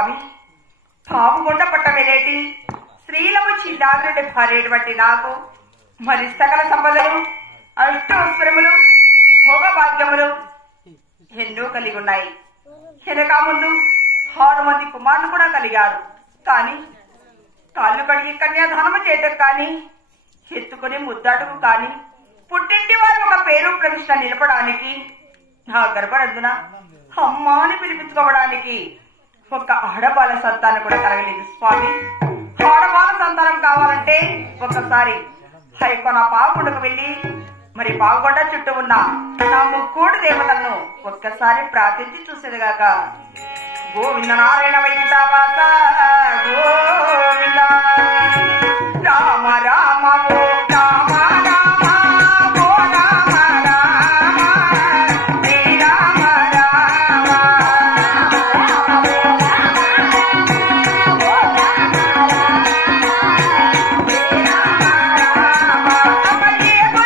స్వామి, పావుగొండ పట్ట వెలేటి శ్రీలము చిల్లారుడి భార్యటువంటి నాకు మరి సకల సంపదలు, అష్టోశ్వరములు, భోగభాగ్యములు ఎన్నో కలిగి ఉన్నాయి. వెనక ముందు 6 మంది కుమారులు కూడా కలిగారు. కాని కాళ్ళు కడిగి కన్యాదానము చేయటం కాని, ఎత్తుకుని ముద్దాటకు కాని, పుట్టింటి వారు ఒక పేరు ప్రతిష్ట నిలపడానికి, నా గర్భనందున అమ్మా అని పిలిపించుకోవడానికి ఒక ఆడబాల సంతానం కూడా కలగలేదు స్వామి. ఆడబాల సంతానం కావాలంటే ఒక్కసారి హైకొన పావుగొండకు వెళ్లి మరి పావుగొండ చుట్టూ ఉన్న నా ముక్కోడు దేవతలను ఒక్కసారి ప్రార్థించి చూసేదిగాక. గోవింద నారాయణ వైకుంఠవాస గోవింద రామ రామ ఓ రామ రామ ఓ రామ రామ శ్రీరామ రామ శ్రీరామ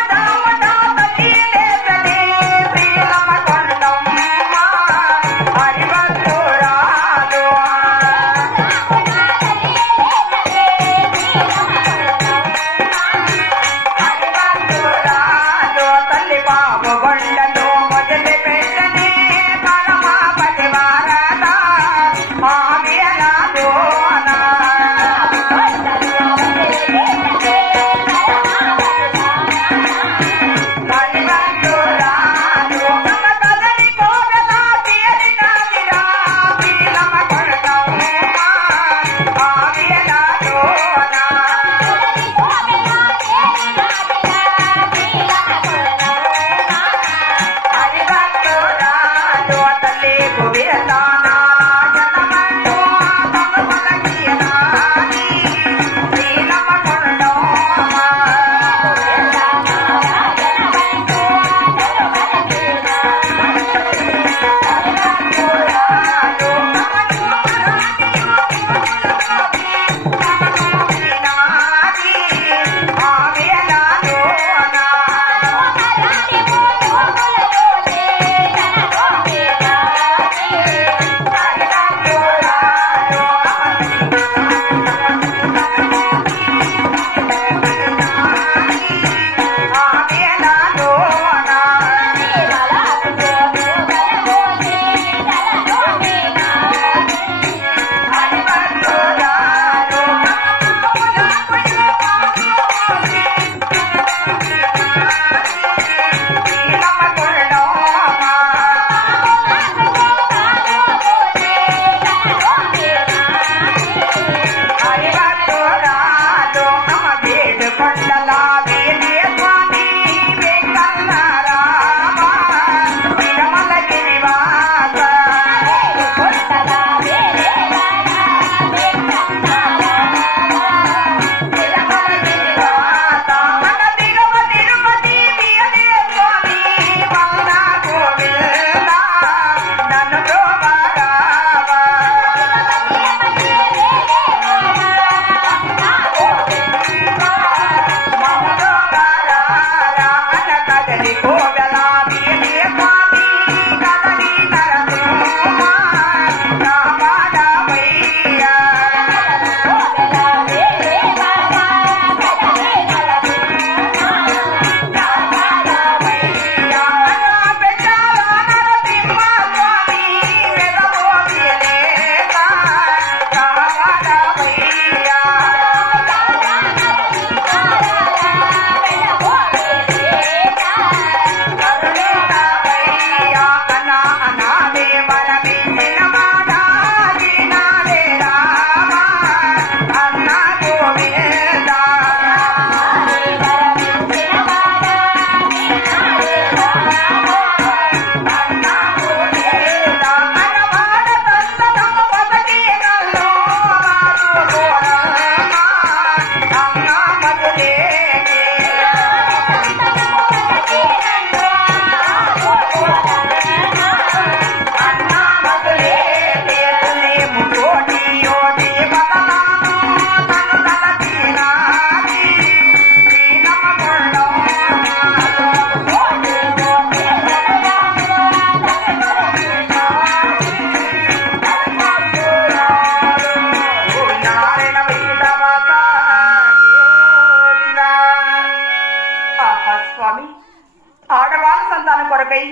కొరకై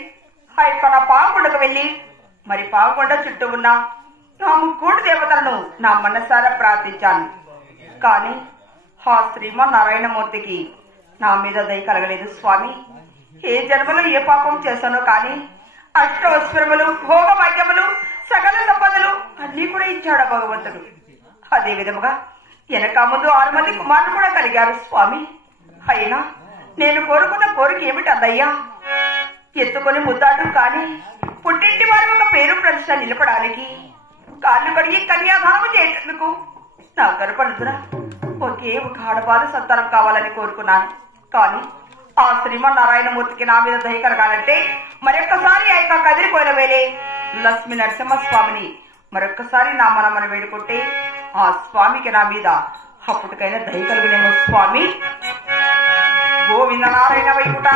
ఆ యొక్క నా పావుకొండకు వెళ్ళి మరి పావుకొండ చుట్టూ ఉన్న నా ముక్కోటి దేవతలను నా మనసారా ప్రార్థించాను. కాని ఆ శ్రీమన్నారాయణమూర్తికి నా మీద దయ కలగలేదు స్వామి. ఏ జన్మలో ఏ పాపం చేశానో కాని అష్టవస్వరములు, భోగ భాగ్యములు, సకల సంపదలు అన్ని కూడా ఇచ్చాడు భగవంతుడు. అదే విధముగా వెనక ముందు 6 మంది కుమారులు కూడా కలిగారు స్వామి. అయినా నేను కోరుకున్న కోరిక ఏమిటి అన్నయ్యా? ఎత్తుకొని ముద్దాడు కాని పుట్టింటి వారి ఒక పేరు ప్రతిష్ట నిలపడానికి, కాళ్ళు కడిగి కన్యాదానం చేసేందుకు నా గర్భనుతురా ఒకే ఒక ఆడపాద సంతానం కావాలని కోరుకున్నాను. కాని ఆ శ్రీమన్నారాయణమూర్తికి నా మీద దయ కలగాలంటే మరొక్కసారి ఆ యొక్క కదిరిపోయిన వేలే లక్ష్మీ నరసింహస్వామిని మరొక్కసారి నా మనమని వేడుకుంటే ఆ స్వామికి నా మీద అప్పటికైనా దయ కలుగునేమో స్వామి. గోవింద నారాయణ వైకుంఠ